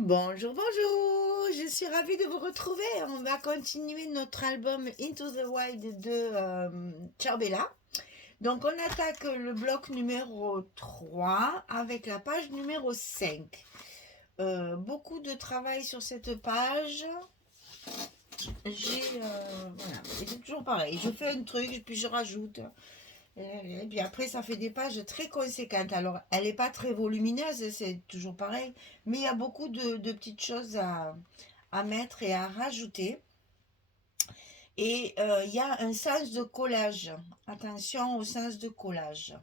Bonjour, bonjour, je suis ravie de vous retrouver. On va continuer notre album Into the Wild de Ciao Bella. Donc on attaque le bloc numéro 3 avec la page numéro 5. Beaucoup de travail sur cette page. Voilà, et c'est toujours pareil. Je fais un truc, puis je rajoute. Et puis après, ça fait des pages très conséquentes. Alors, elle n'est pas très volumineuse, c'est toujours pareil, mais il y a beaucoup de petites choses à mettre et à rajouter. Et il y a un sens de collage. Attention au sens de collage.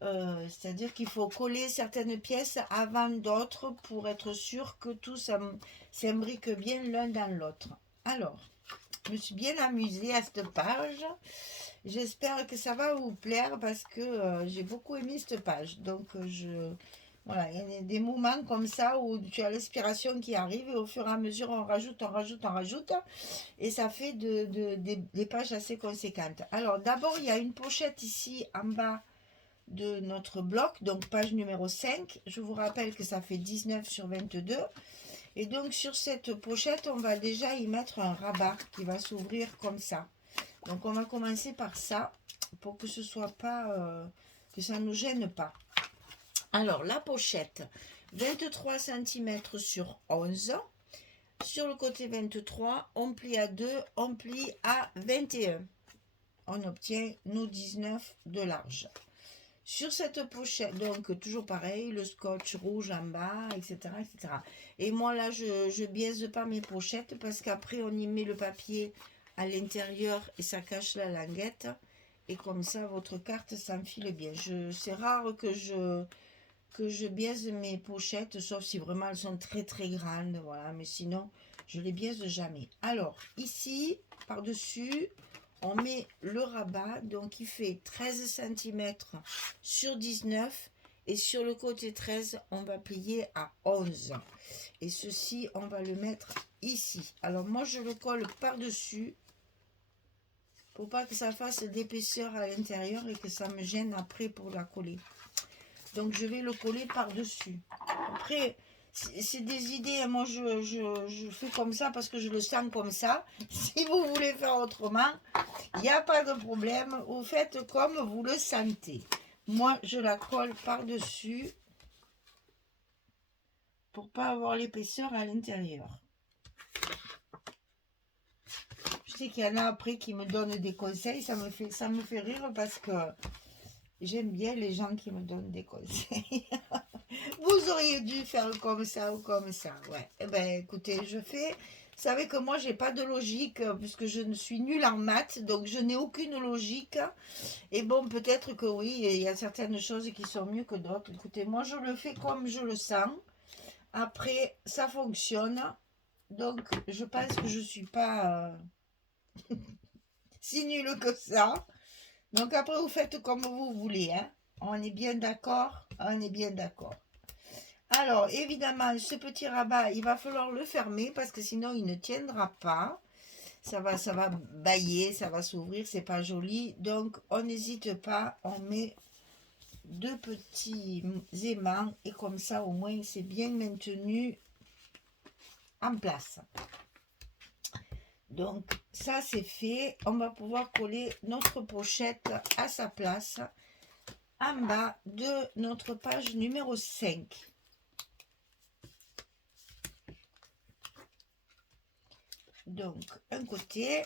C'est-à-dire qu'il faut coller certaines pièces avant d'autres pour être sûr que tout s'imbrique bien l'un dans l'autre. Alors, je me suis bien amusée à cette page. J'espère que ça va vous plaire parce que j'ai beaucoup aimé cette page. Donc, voilà, il y a des moments comme ça où tu as l'inspiration qui arrive et au fur et à mesure, on rajoute, on rajoute, on rajoute. Et ça fait des pages assez conséquentes. Alors, d'abord, il y a une pochette ici en bas de notre bloc, donc page numéro 5. Je vous rappelle que ça fait 19 sur 22. Et donc, sur cette pochette, on va déjà y mettre un rabat qui va s'ouvrir comme ça. Donc on va commencer par ça pour que ce soit pas que ça ne nous gêne pas. Alors la pochette 23 cm sur 11. Sur le côté 23, on plie à 2, on plie à 21. On obtient nos 19 de large. Sur cette pochette, donc toujours pareil, le scotch rouge en bas, etc. etc. Et moi là, je biaise pas mes pochettes parce qu'après on y met le papier à l'intérieur et ça cache la languette. Et comme ça, votre carte s'enfile bien. C'est rare que je biaise mes pochettes, sauf si vraiment elles sont très très grandes, voilà. Mais sinon, je les biaise jamais. Alors, ici, par-dessus, on met le rabat, donc il fait 13 cm sur 19 et sur le côté 13 on va plier à 11 et ceci on va le mettre ici. Alors moi je le colle par dessus pour pas que ça fasse d'épaisseur à l'intérieur et que ça me gêne après pour la coller. Donc je vais le coller par dessus. Après c'est des idées, moi je fais comme ça parce que je le sens comme ça. Si vous voulez faire autrement, il n'y a pas de problème, vous faites comme vous le sentez. Moi, je la colle par-dessus pour pas avoir l'épaisseur à l'intérieur. Je sais qu'il y en a après qui me donnent des conseils, ça me fait rire parce que j'aime bien les gens qui me donnent des conseils. Vous auriez dû faire comme ça ou comme ça. Ouais. Eh ben, écoutez, je fais. Vous savez que moi, j'ai pas de logique puisque je ne suis nulle en maths, donc je n'ai aucune logique. Et bon, peut-être que oui, il y a certaines choses qui sont mieux que d'autres. Écoutez, moi, je le fais comme je le sens. Après, ça fonctionne. Donc, je pense que je ne suis pas si nulle que ça. Donc, après, vous faites comme vous voulez. Hein. On est bien d'accord? On est bien d'accord. Alors, évidemment, ce petit rabat, il va falloir le fermer parce que sinon, il ne tiendra pas. Ça va bailler, ça va s'ouvrir, c'est pas joli. Donc, on n'hésite pas, on met deux petits aimants et comme ça, au moins, c'est bien maintenu en place. Donc, ça, c'est fait. On va pouvoir coller notre pochette à sa place en bas de notre page numéro 5. Donc, un côté,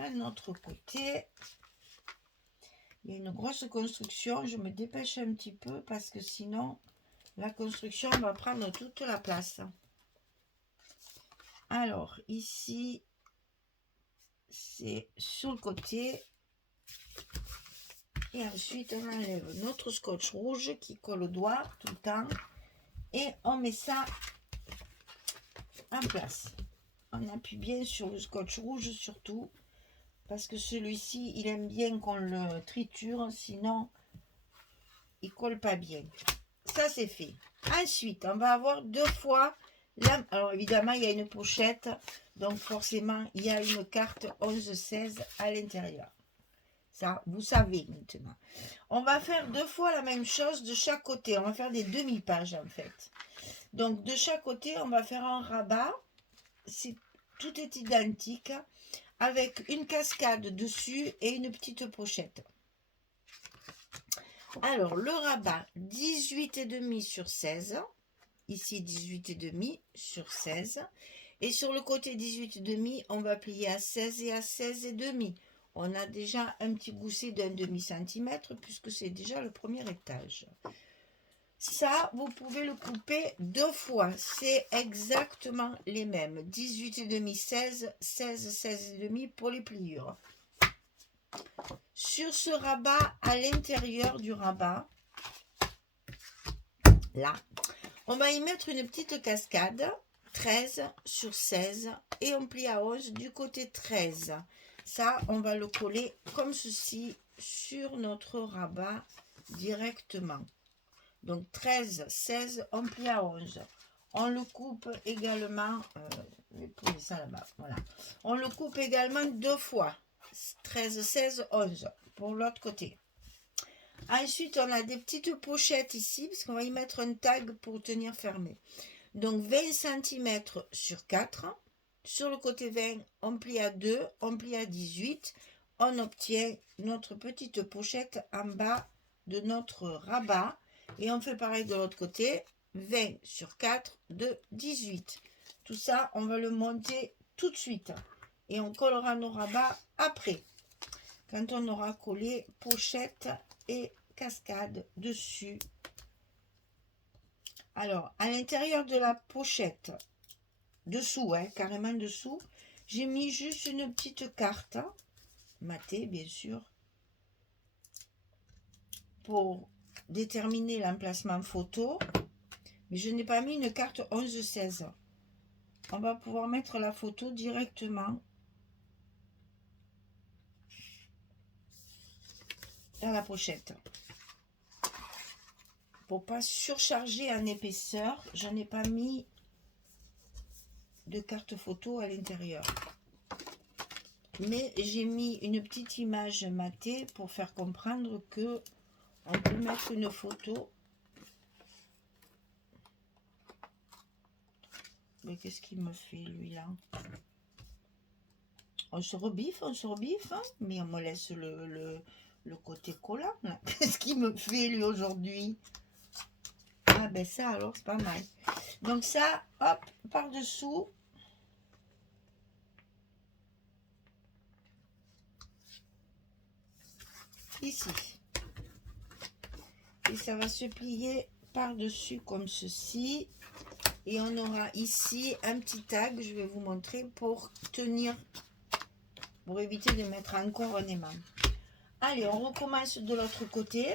un autre côté. Il y a une grosse construction, je me dépêche un petit peu parce que sinon, la construction va prendre toute la place. Alors, ici, c'est sur le côté. Et ensuite, on enlève notre scotch rouge qui colle au doigt tout le temps. Et on met ça en place. On appuie bien sur le scotch rouge surtout. Parce que celui-ci, il aime bien qu'on le triture. Sinon, il colle pas bien. Ça, c'est fait. Ensuite, on va avoir deux fois... Alors, évidemment, il y a une pochette. Donc, forcément, il y a une carte 11-16 à l'intérieur. Ça, vous savez maintenant. On va faire deux fois la même chose de chaque côté. On va faire des demi-pages en fait. Donc de chaque côté, on va faire un rabat. Tout est identique avec une cascade dessus et une petite pochette. Alors le rabat 18,5 sur 16. Ici 18,5 sur 16. Et sur le côté 18,5, on va plier à 16 et à 16,5. On a déjà un petit gousset d'un demi-centimètre puisque c'est déjà le premier étage. Ça, vous pouvez le couper 2 fois. C'est exactement les mêmes. 18,5, 16, 16, 16,5 pour les pliures. Sur ce rabat, à l'intérieur du rabat, là, on va y mettre une petite cascade. 13 sur 16 et on plie à 11 du côté 13. Ça, on va le coller comme ceci sur notre rabat directement. Donc 13, 16, on plie à 11. On le coupe également, ça là-bas, voilà. On le coupe également 2 fois. 13, 16, 11 pour l'autre côté. Ensuite, on a des petites pochettes ici, parce qu'on va y mettre un tag pour tenir fermé. Donc 20 cm sur 4. Sur le côté 20, on plie à 2, on plie à 18. On obtient notre petite pochette en bas de notre rabat. Et on fait pareil de l'autre côté. 20 sur 4 de 18. Tout ça, on va le monter tout de suite. Et on collera nos rabats après. Quand on aura collé pochette et cascade dessus. Alors, à l'intérieur de la pochette, dessous, carrément dessous, j'ai mis juste une petite carte, matée bien sûr, pour déterminer l'emplacement photo. Mais je n'ai pas mis une carte 11-16. On va pouvoir mettre la photo directement dans la pochette. Pour pas surcharger en épaisseur, je n'ai pas mis de carte photo à l'intérieur. Mais j'ai mis une petite image matée pour faire comprendre que on peut mettre une photo. Mais qu'est-ce qu'il me fait lui là? On se rebiffe, hein, mais on me laisse le côté collant. Qu'est-ce qu'il me fait lui aujourd'hui? Ah ben ça alors c'est pas mal. Donc ça, hop, par-dessous. Ici. Et ça va se plier par-dessus comme ceci. Et on aura ici un petit tag, je vais vous montrer, pour tenir, pour éviter de mettre encore un aimant. Allez, on recommence de l'autre côté.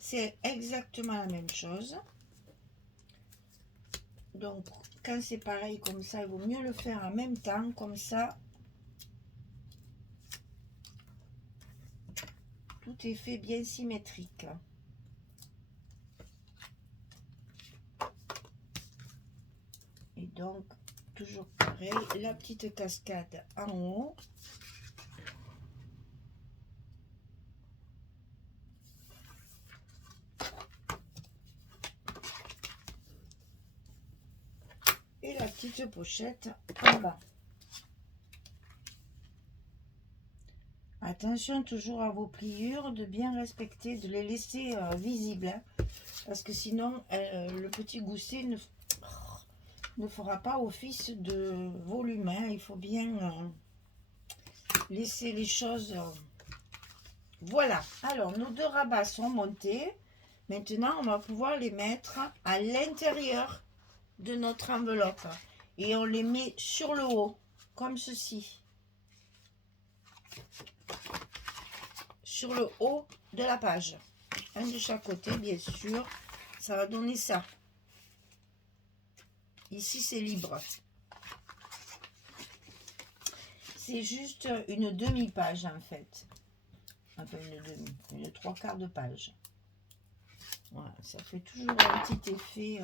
C'est exactement la même chose. Donc, quand c'est pareil comme ça, il vaut mieux le faire en même temps, comme ça. Tout est fait bien symétrique. Et donc, toujours pareil, la petite cascade en haut. Et la petite pochette en bas. Attention toujours à vos pliures, de bien respecter, de les laisser visibles. Hein, parce que sinon, le petit gousset ne fera pas office de volume. Hein, il faut bien laisser les choses. Voilà. Alors, nos 2 rabats sont montés. Maintenant, on va pouvoir les mettre à l'intérieur de notre enveloppe. Et on les met sur le haut, comme ceci. Sur le haut de la page. Un de chaque côté, bien sûr. Ça va donner ça. Ici, c'est libre. C'est juste une demi-page, en fait. Enfin, une 3/4 de page. Voilà, ça fait toujours un petit effet...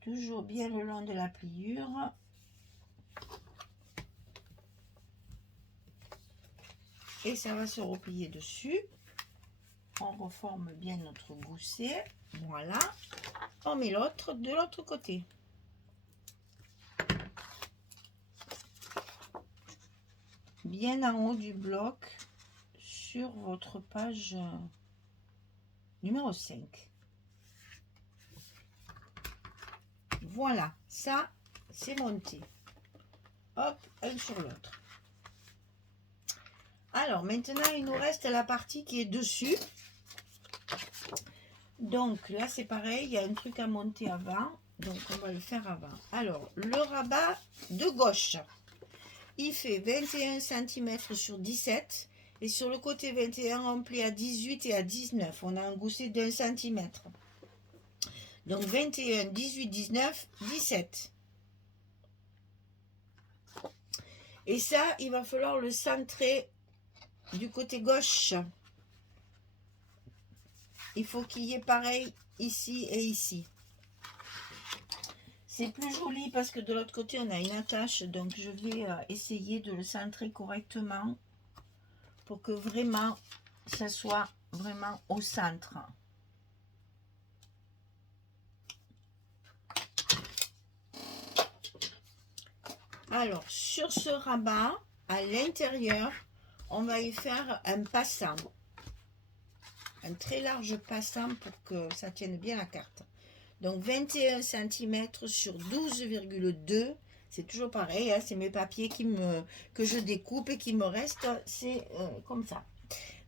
toujours bien le long de la pliure. et ça va se replier dessus. On reforme bien notre gousset. Voilà. On met l'autre de l'autre côté. Bien en haut du bloc sur votre page numéro 5. Voilà, ça c'est monté. Hop, un sur l'autre. Alors maintenant il nous reste la partie qui est dessus. Donc là c'est pareil, il y a un truc à monter avant, donc on va le faire avant. Alors le rabat de gauche, il fait 21 cm sur 17 et sur le côté 21 on plie à 18 et à 19. On a un gousset d'1 cm. Donc 21, 18, 19, 17. Et ça, il va falloir le centrer du côté gauche. Il faut qu'il y ait pareil ici et ici. C'est plus joli parce que de l'autre côté, on a une attache. Donc, je vais essayer de le centrer correctement pour que vraiment, ça soit vraiment au centre. Alors, sur ce rabat, à l'intérieur, on va y faire un passant. Un très large passant pour que ça tienne bien la carte. Donc 21 cm sur 12,2. C'est toujours pareil, hein, c'est mes papiers que je découpe et qui me restent. C'est comme ça.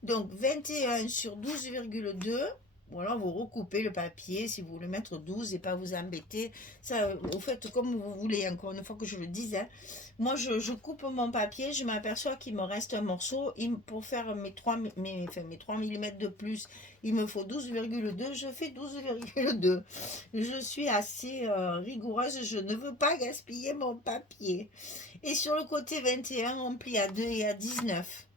Donc 21 sur 12,2. Voilà, vous recoupez le papier si vous voulez mettre 12 et pas vous embêter. Ça, vous faites comme vous voulez, encore une fois que je le dise. Hein. Moi, je coupe mon papier, je m'aperçois qu'il me reste un morceau. Pour faire mes 3 mm de plus, il me faut 12,2. Je fais 12,2. Je suis assez rigoureuse, je ne veux pas gaspiller mon papier. Et sur le côté 21, on plie à 2 et à 19.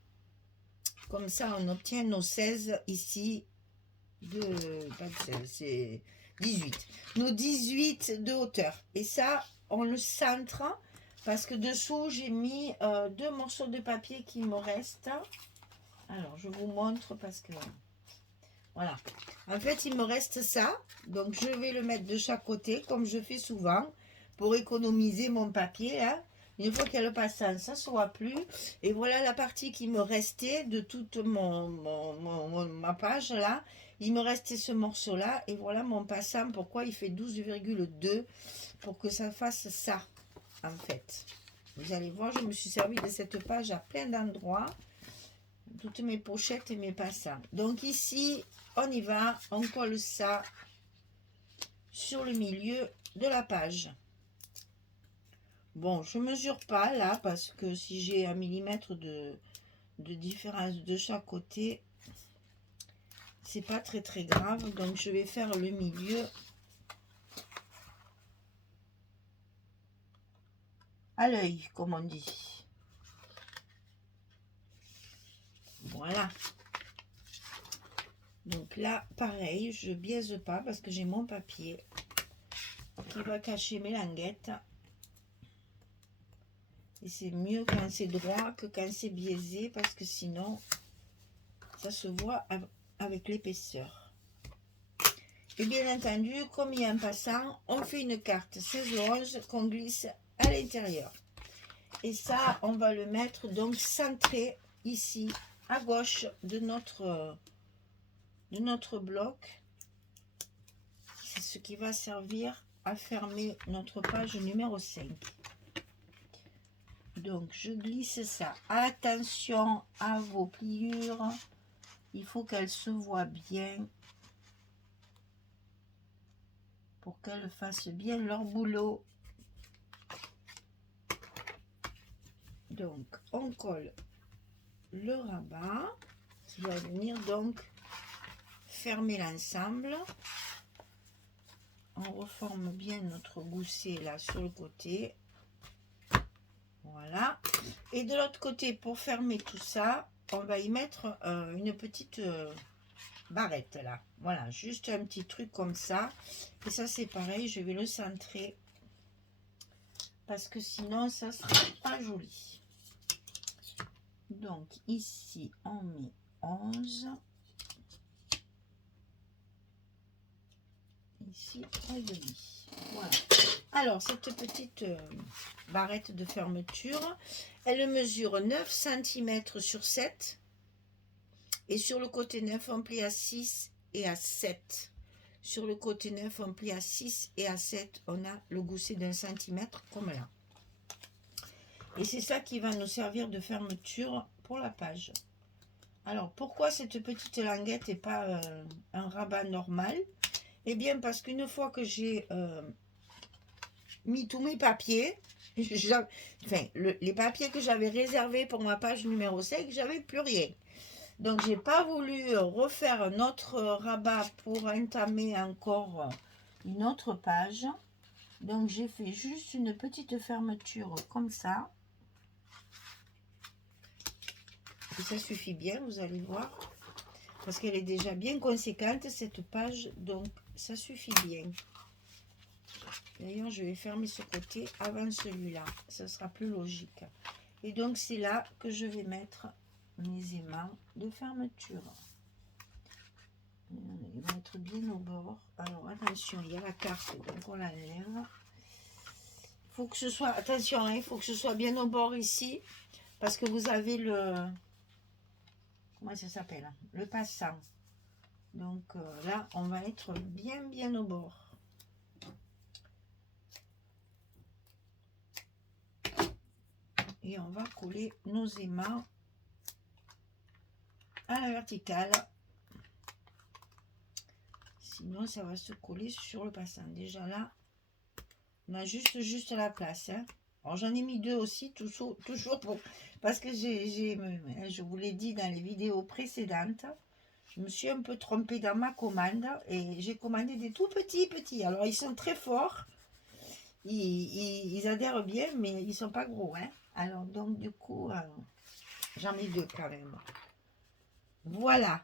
Comme ça, on obtient nos 16 ici. C'est 18. Nos 18 de hauteur. Et ça, on le centre parce que dessous, j'ai mis 2 morceaux de papier qui me restent. Alors, je vous montre parce que... Voilà. En fait, il me reste ça. Donc, je vais le mettre de chaque côté, comme je fais souvent, pour économiser mon papier. Hein. Une fois qu'il y a le passant, ça ne se voit plus. Et voilà la partie qui me restait de toute ma page là. Il me restait ce morceau là. Et voilà mon passant. Pourquoi il fait 12,2 pour que ça fasse ça, en fait. Vous allez voir, je me suis servi de cette page à plein d'endroits. Toutes mes pochettes et mes passants. Donc ici, on y va. On colle ça sur le milieu de la page. Bon, je mesure pas là parce que si j'ai 1 millimètre de différence de chaque côté, c'est pas très grave. Donc je vais faire le milieu à l'œil, comme on dit. Voilà. Donc là, pareil, je biaise pas parce que j'ai mon papier qui va cacher mes languettes. Et c'est mieux quand c'est droit que quand c'est biaisé parce que sinon, ça se voit avec l'épaisseur. Et bien entendu, comme il y a un passant, on fait une carte 16-11 qu'on glisse à l'intérieur. Et ça, on va le mettre donc centré ici, à gauche de notre bloc. C'est ce qui va servir à fermer notre page numéro 5. Donc, je glisse ça. Attention à vos pliures. Il faut qu'elles se voient bien pour qu'elles fassent bien leur boulot. Donc, on colle le rabat qui va venir donc fermer l'ensemble. On reforme bien notre gousset là sur le côté. Voilà. Et de l'autre côté, pour fermer tout ça, on va y mettre une petite barrette là. Voilà, juste un petit truc comme ça. Et ça, c'est pareil, je vais le centrer parce que sinon, ça sera pas joli. Donc ici on met 11, ici 3,5. Voilà. Alors cette petite barrette de fermeture, elle mesure 9 cm sur 7, et sur le côté 9 on plie à 6 et à 7. Sur le côté 9 on plie à 6 et à 7, on a le gousset d'un centimètre comme là. Et c'est ça qui va nous servir de fermeture pour la page. Alors pourquoi cette petite languette et pas un rabat normal? Eh bien parce qu'une fois que j'ai mis tous mes papiers, les papiers que j'avais réservés pour ma page numéro 5, j'avais plus rien. Donc j'ai pas voulu refaire un autre rabat pour entamer encore une autre page. Donc j'ai fait juste une petite fermeture comme ça. Et ça suffit bien, vous allez voir. Parce qu'elle est déjà bien conséquente cette page, donc ça suffit bien. D'ailleurs, je vais fermer ce côté avant celui-là. Ce sera plus logique. Et donc, c'est là que je vais mettre mes aimants de fermeture. Ils vont être bien au bord. Alors, attention, il y a la carte, donc on l'enlève. Il faut que ce soit, attention, hein, il faut que ce soit bien au bord ici. Parce que vous avez le... Comment ça s'appelle? Le passant. Donc là, on va être bien au bord. Et on va coller nos aimants à la verticale. Sinon, ça va se coller sur le passant. Déjà là, on a juste la place. Hein. Alors, j'en ai mis deux aussi, toujours pour... Parce que je vous l'ai dit dans les vidéos précédentes, je me suis un peu trompée dans ma commande et j'ai commandé des tout petits. Alors, ils sont très forts. Ils adhèrent bien, mais ils sont pas gros. Hein. Alors, donc, du coup, j'en ai deux quand même. Voilà.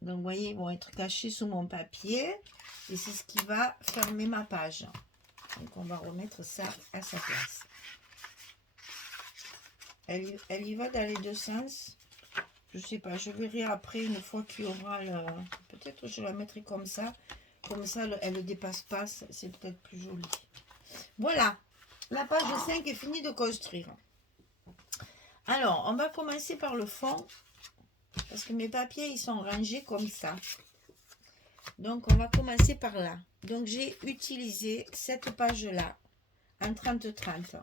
Donc, vous voyez, ils vont être cachés sous mon papier. Et c'est ce qui va fermer ma page. Donc, on va remettre ça à sa place. Elle y va dans les deux sens. Je sais pas, je verrai après, une fois qu'il y aura le... Peut-être je la mettrai comme ça. Comme ça, elle ne dépasse pas. C'est peut-être plus joli. Voilà. La page 5 est finie de construire. Alors, on va commencer par le fond. Parce que mes papiers, ils sont rangés comme ça. Donc, on va commencer par là. Donc, j'ai utilisé cette page-là en 30-30.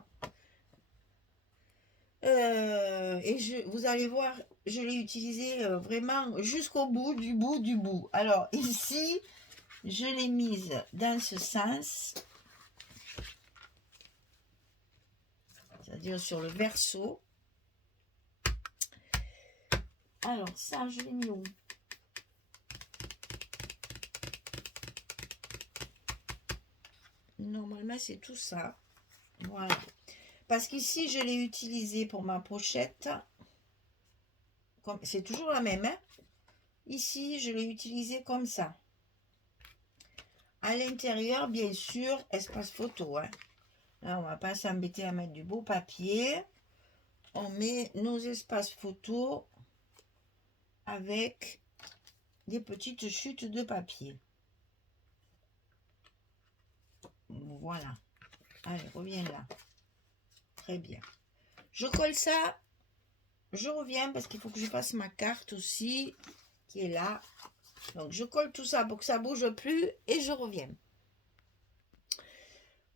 Et vous allez voir, je l'ai utilisé vraiment jusqu'au bout, du bout. Alors, ici, je l'ai mise dans ce sens. C'est-à-dire sur le verso. Alors, ça, je l'ai mis où? Normalement, c'est tout ça. Voilà. Parce qu'ici, je l'ai utilisé pour ma pochette. C'est toujours la même. Hein? Ici, je l'ai utilisé comme ça. À l'intérieur, bien sûr, espace photo. Hein? Là, on ne va pas s'embêter à mettre du beau papier. On met nos espaces photos avec des petites chutes de papier. Voilà. Allez, reviens là. Très bien. Je colle ça. Je reviens parce qu'il faut que je fasse ma carte aussi, qui est là. Donc, je colle tout ça pour que ça ne bouge plus et je reviens.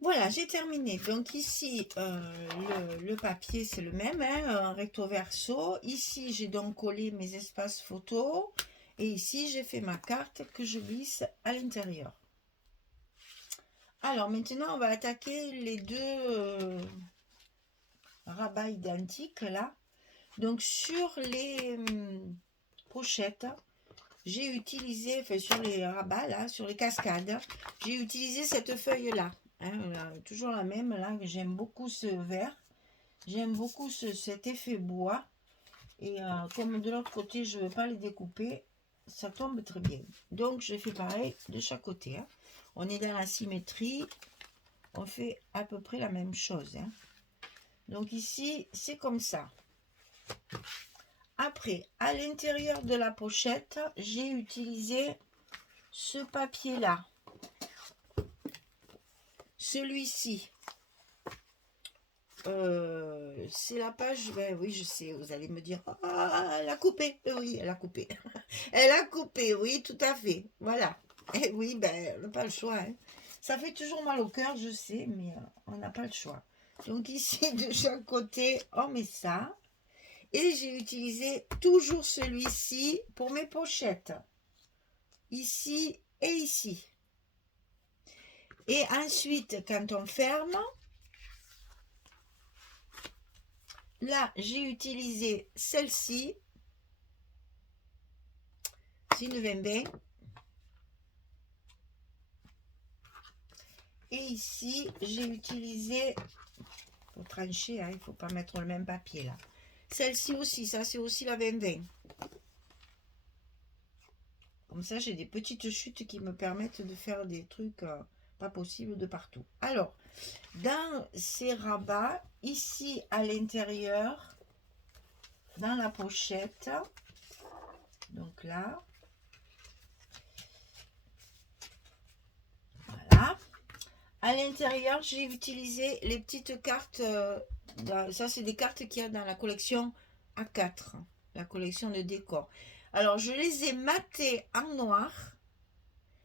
Voilà, j'ai terminé. Donc, ici, le papier, c'est le même, hein, recto verso. Ici, j'ai donc collé mes espaces photos. Et ici, j'ai fait ma carte que je glisse à l'intérieur. Alors, maintenant, on va attaquer les deux rabats identiques, là. Donc, sur les pochettes, j'ai utilisé, enfin, sur les rabats, là, sur les cascades, j'ai utilisé cette feuille-là. Hein, toujours la même, là, j'aime beaucoup ce vert. J'aime beaucoup cet effet bois. Et comme de l'autre côté, je ne veux pas les découper, ça tombe très bien. Donc, je fais pareil de chaque côté. Hein. On est dans la symétrie. On fait à peu près la même chose. Hein. Donc ici, c'est comme ça. Après, à l'intérieur de la pochette, j'ai utilisé ce papier-là. Celui-ci. C'est la page, ben oui, je sais, vous allez me dire, ah, elle a coupé. Oui, elle a coupé. Elle a coupé, oui, tout à fait. Voilà. Et oui, ben, on n'a pas le choix. Hein. Ça fait toujours mal au cœur, je sais, mais on n'a pas le choix. Donc ici, de chaque côté, on met ça. Et j'ai utilisé toujours celui-ci pour mes pochettes. Ici et ici. Et ensuite, quand on ferme, là, j'ai utilisé celle-ci. C'est une 20. Et ici, j'ai utilisé, pour trancher, hein, il ne faut pas mettre le même papier là. Celle-ci aussi, ça c'est aussi la 20. Comme ça, j'ai des petites chutes qui me permettent de faire des trucs pas possibles de partout. Alors, dans ces rabats, ici à l'intérieur, dans la pochette, donc là, voilà. À l'intérieur, j'ai utilisé les petites cartes. Ça, c'est des cartes qu'il y a dans la collection A4, la collection de décor. Alors, je les ai matées en noir.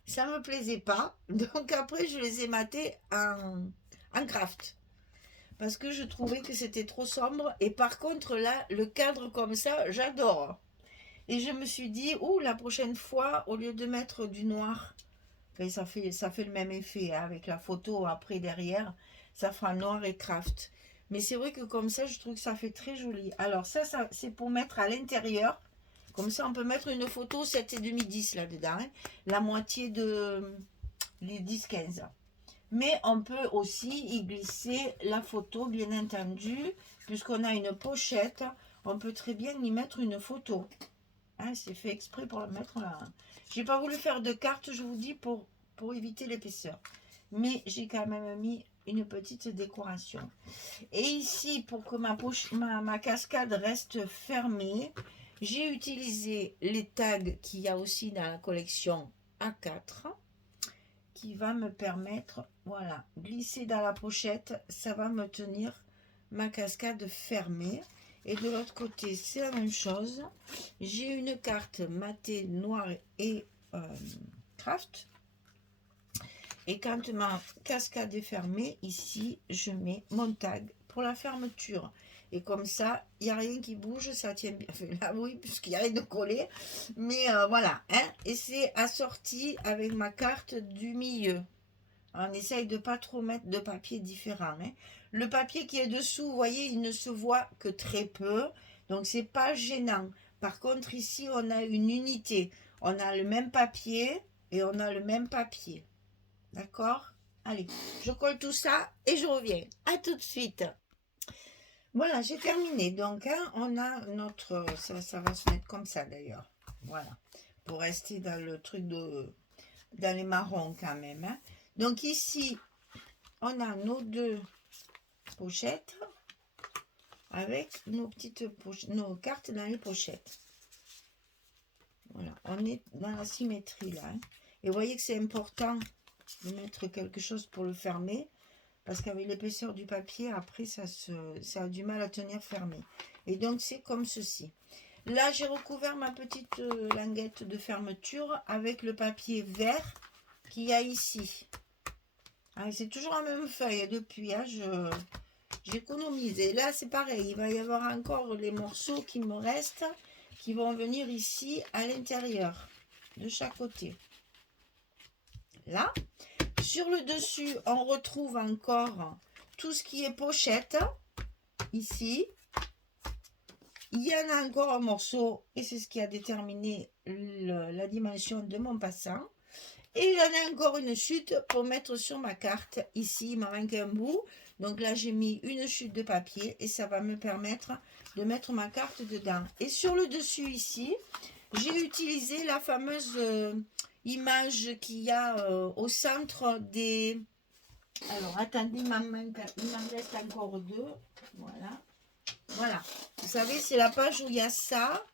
Ça ne me plaisait pas. Donc, après, je les ai matées en craft. Parce que je trouvais que c'était trop sombre. Et par contre, là, le cadre comme ça, j'adore. Et je me suis dit, la prochaine fois, au lieu de mettre du noir, et ça fait le même effet hein, avec la photo après derrière, ça fera noir et craft. Mais c'est vrai que comme ça, je trouve que ça fait très joli. Alors ça c'est pour mettre à l'intérieur. Comme ça, on peut mettre une photo 7,5-10 là-dedans. Hein, la moitié de les 10-15. Mais on peut aussi y glisser la photo, bien entendu. Puisqu'on a une pochette, on peut très bien y mettre une photo. Hein, c'est fait exprès pour la mettre là. J'ai pas voulu faire de carte, je vous dis, pour éviter l'épaisseur. Mais j'ai quand même mis une petite décoration. Et ici, pour que ma cascade reste fermée, j'ai utilisé les tags qu'il y a aussi dans la collection A4 qui va me permettre, voilà, glisser dans la pochette, ça va me tenir ma cascade fermée. Et de l'autre côté, c'est la même chose. J'ai une carte matée noire et craft. Et quand ma cascade est fermée, ici, je mets mon tag pour la fermeture. Et comme ça, il n'y a rien qui bouge, ça tient bien. Enfin, là, oui, puisqu'il n'y a rien de collé. Mais voilà. Hein. Et c'est assorti avec ma carte du milieu. On essaye de ne pas trop mettre de papier différent. Hein. Le papier qui est dessous, vous voyez, il ne se voit que très peu. Donc, c'est pas gênant. Par contre, ici, on a une unité. On a le même papier et on a le même papier. D'accord? Allez, je colle tout ça et je reviens. À tout de suite. Voilà, j'ai terminé. Donc, hein, on a notre... Ça va se mettre comme ça, d'ailleurs. Voilà. Pour rester dans le truc de... dans les marrons, quand même. Hein. Donc, ici, on a nos deux pochettes avec nos petites nos cartes dans les pochettes. Voilà, on est dans la symétrie, là. Hein. Et vous voyez que c'est important de mettre quelque chose pour le fermer. Parce qu'avec l'épaisseur du papier, après, ça a du mal à tenir fermé. Et donc, c'est comme ceci. Là, j'ai recouvert ma petite languette de fermeture avec le papier vert qu'il y a ici. Ah, c'est toujours la même feuille depuis. Hein, j'économise. Et là, c'est pareil. Il va y avoir encore les morceaux qui me restent qui vont venir ici à l'intérieur de chaque côté. Là. Sur le dessus, on retrouve encore tout ce qui est pochette. Ici. Il y en a encore un morceau et c'est ce qui a déterminé la dimension de mon passant. Et il y en a encore une chute pour mettre sur ma carte. Ici, il me manque un bout. Donc là, j'ai mis une chute de papier et ça va me permettre de mettre ma carte dedans. Et sur le dessus ici, j'ai utilisé la fameuse image qu'il y a au centre des... Alors, attendez, il m'en reste encore deux. Voilà. Voilà. Vous savez, c'est la page où il y a ça,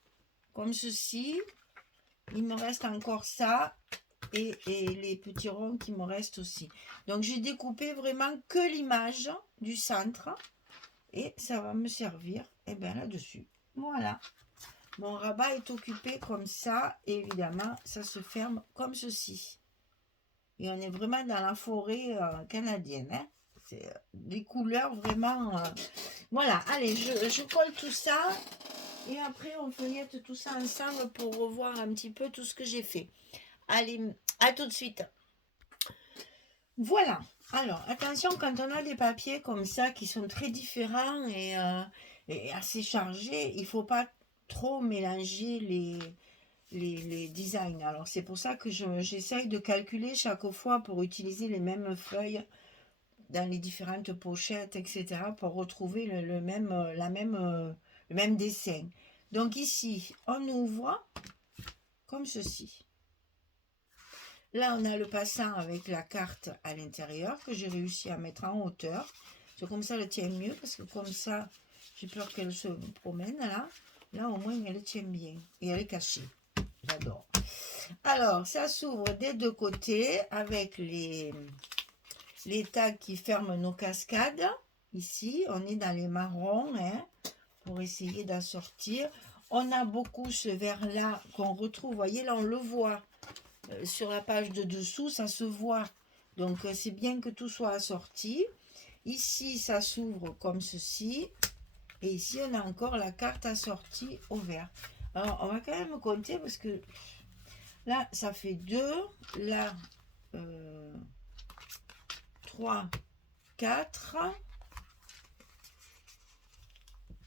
comme ceci. Il me reste encore ça et les petits ronds qui me restent aussi. Donc, j'ai découpé vraiment que l'image du centre et ça va me servir là-dessus. Voilà. Mon rabat est occupé comme ça et évidemment, ça se ferme comme ceci. Et on est vraiment dans la forêt canadienne. Hein. C'est des couleurs vraiment... Voilà, allez, je colle tout ça. Et après, on feuillette tout ça ensemble pour revoir un petit peu tout ce que j'ai fait. Allez, à tout de suite. Voilà. Alors, attention, quand on a des papiers comme ça qui sont très différents et assez chargés, il ne faut pas trop mélanger les designs. Alors, c'est pour ça que j'essaye de calculer chaque fois pour utiliser les mêmes feuilles dans les différentes pochettes, etc., pour retrouver le même dessin. Donc ici, on ouvre comme ceci. Là, on a le passant avec la carte à l'intérieur que j'ai réussi à mettre en hauteur. C'est comme ça, elle tient mieux parce que comme ça, j'ai peur qu'elle se promène là. Là, au moins, elle tient bien et elle est cachée. J'adore. Alors, ça s'ouvre des deux côtés avec les tags qui ferment nos cascades. Ici, on est dans les marrons hein, pour essayer d'assortir. On a beaucoup ce vert-là qu'on retrouve. Vous voyez, là, on le voit. Sur la page de dessous, ça se voit. Donc, c'est bien que tout soit assorti. Ici, ça s'ouvre comme ceci. Et ici, on a encore la carte assortie au vert. Alors, on va quand même compter parce que là, ça fait 2. Là, 3, 4,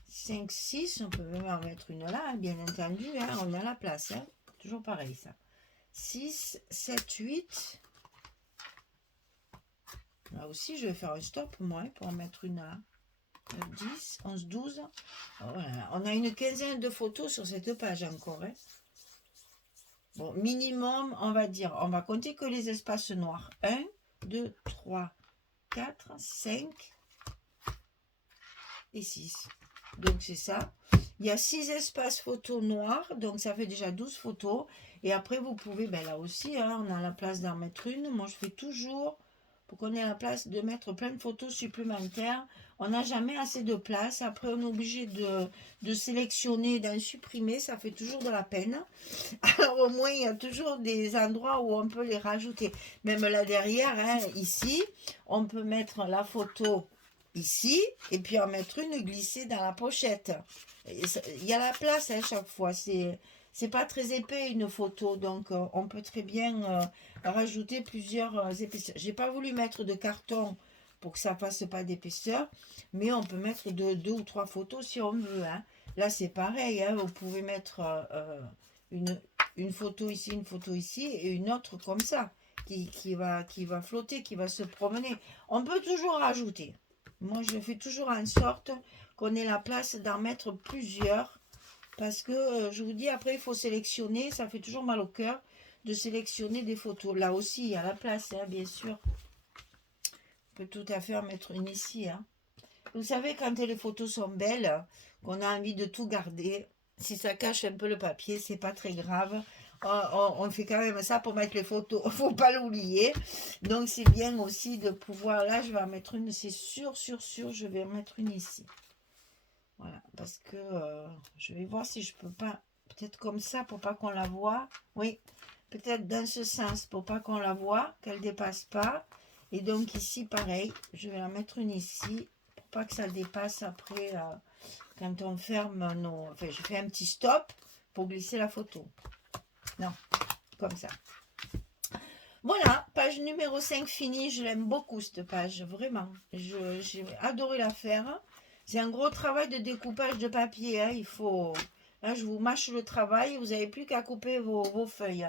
5, 6. On peut même en mettre une là, bien entendu. Hein, on a la place. Hein. Toujours pareil, ça. 6, 7, 8. Là aussi, je vais faire un stop, moi, pour en mettre une là. 10, 11, 12. Voilà. On a une quinzaine de photos sur cette page encore. Hein. Bon, minimum, on va dire, on va compter que les espaces noirs. 1, 2, 3, 4, 5 et 6. Donc, c'est ça. Il y a 6 espaces photos noirs, donc ça fait déjà 12 photos. Et après, vous pouvez, là aussi, hein, on a la place d'en mettre une. Moi, je fais toujours, pour qu'on ait la place de mettre plein de photos supplémentaires. On n'a jamais assez de place. Après, on est obligé de sélectionner, d'en supprimer. Ça fait toujours de la peine. Alors, au moins, il y a toujours des endroits où on peut les rajouter. Même là derrière, hein, ici, on peut mettre la photo ici et puis en mettre une glissée dans la pochette. Il y a la place hein, chaque fois. C'est pas très épais une photo, donc on peut très bien rajouter plusieurs épaisseurs. J'ai pas voulu mettre de carton pour que ça fasse pas d'épaisseur, mais on peut mettre deux ou trois photos si on veut. Hein. Là c'est pareil, hein, vous pouvez mettre une photo ici, une photo ici et une autre comme ça qui va flotter, qui va se promener. On peut toujours rajouter. Moi je fais toujours en sorte qu'on ait la place d'en mettre plusieurs. Parce que je vous dis, après, il faut sélectionner. Ça fait toujours mal au cœur de sélectionner des photos. Là aussi, il y a la place, hein, bien sûr. On peut tout à fait en mettre une ici. Hein. Vous savez, quand les photos sont belles, qu'on a envie de tout garder, si ça cache un peu le papier, c'est pas très grave. On fait quand même ça pour mettre les photos. Faut pas l'oublier. Donc, c'est bien aussi de pouvoir... Là, je vais en mettre une. C'est sûr, je vais en mettre une ici. Voilà, parce que je vais voir si je peux pas, peut-être comme ça pour pas qu'on la voie. Oui, peut-être dans ce sens pour pas qu'on la voie, qu'elle dépasse pas. Et donc ici, pareil, je vais en mettre une ici pour pas que ça dépasse après quand on ferme nos... Enfin, je fais un petit stop pour glisser la photo. Non, comme ça. Voilà, page numéro 5 finie. Je l'aime beaucoup cette page, vraiment. J'ai adoré la faire. C'est un gros travail de découpage de papier. Hein. Il faut... Là, je vous mâche le travail. Vous n'avez plus qu'à couper vos feuilles.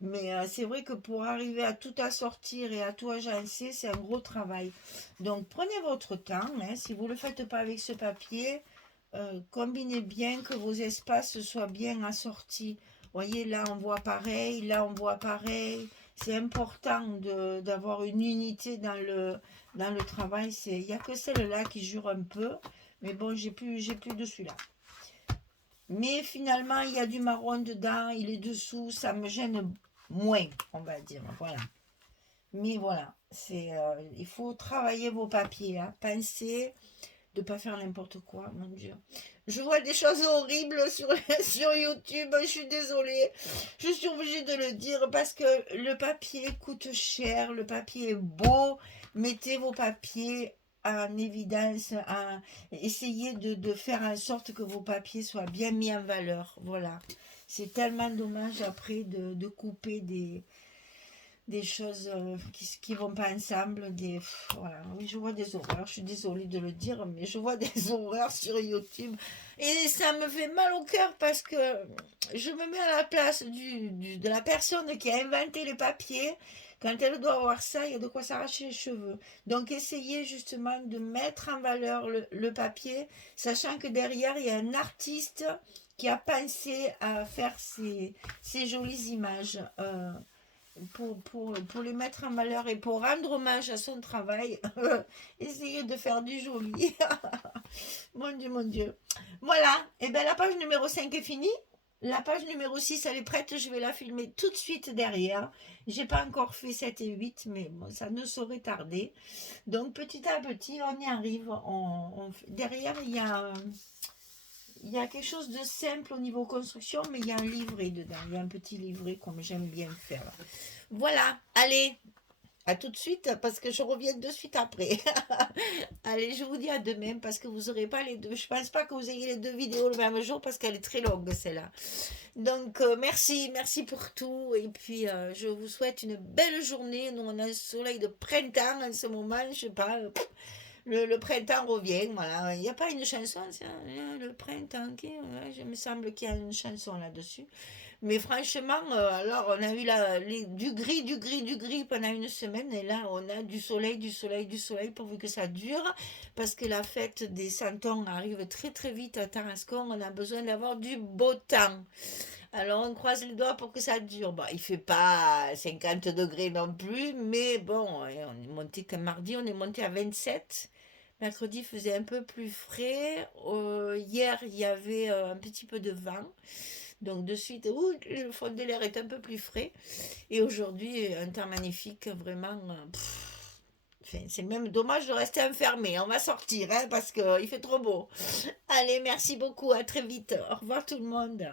Mais c'est vrai que pour arriver à tout assortir et à tout agencer, c'est un gros travail. Donc, prenez votre temps. Hein. Si vous ne le faites pas avec ce papier, combinez bien que vos espaces soient bien assortis. Vous voyez, là, on voit pareil. Là, on voit pareil. C'est important d'avoir une unité dans le travail. Il n'y a que celle-là qui jure un peu. Mais bon, j'ai plus de celui-là. Mais finalement, il y a du marron dedans, il est dessous, ça me gêne moins, on va dire. Voilà. Mais voilà, il faut travailler vos papiers, hein. Pensez de ne pas faire n'importe quoi, mon Dieu. Je vois des choses horribles sur, sur YouTube, je suis désolée. Je suis obligée de le dire parce que le papier coûte cher, le papier est beau. Mettez vos papiers en évidence, essayez de faire en sorte que vos papiers soient bien mis en valeur. Voilà. C'est tellement dommage après de couper des choses qui vont pas ensemble. Voilà. Oui, je vois des horreurs. Je suis désolée de le dire, mais je vois des horreurs sur YouTube. Et ça me fait mal au cœur parce que je me mets à la place de la personne qui a inventé les papiers. Quand elle doit avoir ça, il y a de quoi s'arracher les cheveux. Donc, essayez justement de mettre en valeur le papier, sachant que derrière, il y a un artiste qui a pensé à faire ces jolies images. Pour les mettre en valeur et pour rendre hommage à son travail, essayez de faire du joli. Mon Dieu, mon Dieu. Voilà, et bien la page numéro 5 est finie. La page numéro 6, elle est prête, je vais la filmer tout de suite derrière. J'ai pas encore fait 7 et 8, mais bon, ça ne saurait tarder. Donc petit à petit, on y arrive. Derrière, il y a quelque chose de simple au niveau construction, mais il y a un livret dedans. Il y a un petit livret comme j'aime bien faire. Voilà, allez, à tout de suite parce que je reviens de suite après. Allez, je vous dis à demain parce que vous n'aurez pas les deux. Je pense pas que vous ayez les deux vidéos le même jour parce qu'elle est très longue celle-là. Donc merci pour tout et puis je vous souhaite une belle journée. Nous on a un soleil de printemps en ce moment, je sais pas. Le printemps revient, voilà. Il n'y a pas une chanson, ça, le printemps, je me semble qu'il y a une chanson là-dessus. Mais franchement, alors on a eu du gris, du gris, du gris pendant une semaine, et là on a du soleil, du soleil, du soleil, pourvu que ça dure, parce que la fête des Santons arrive très très vite à Tarascon, on a besoin d'avoir du beau temps. Alors on croise les doigts pour que ça dure. Bon, il fait pas 50 degrés non plus, mais bon, on est monté comme mardi, on est monté à 27. Mercredi faisait un peu plus frais. Hier, il y avait un petit peu de vent. Donc de suite, le fond de l'air est un peu plus frais. Et aujourd'hui, un temps magnifique, vraiment. Enfin, c'est même dommage de rester enfermé. On va sortir, hein, parce qu'il fait trop beau. Allez, merci beaucoup. À très vite. Au revoir tout le monde.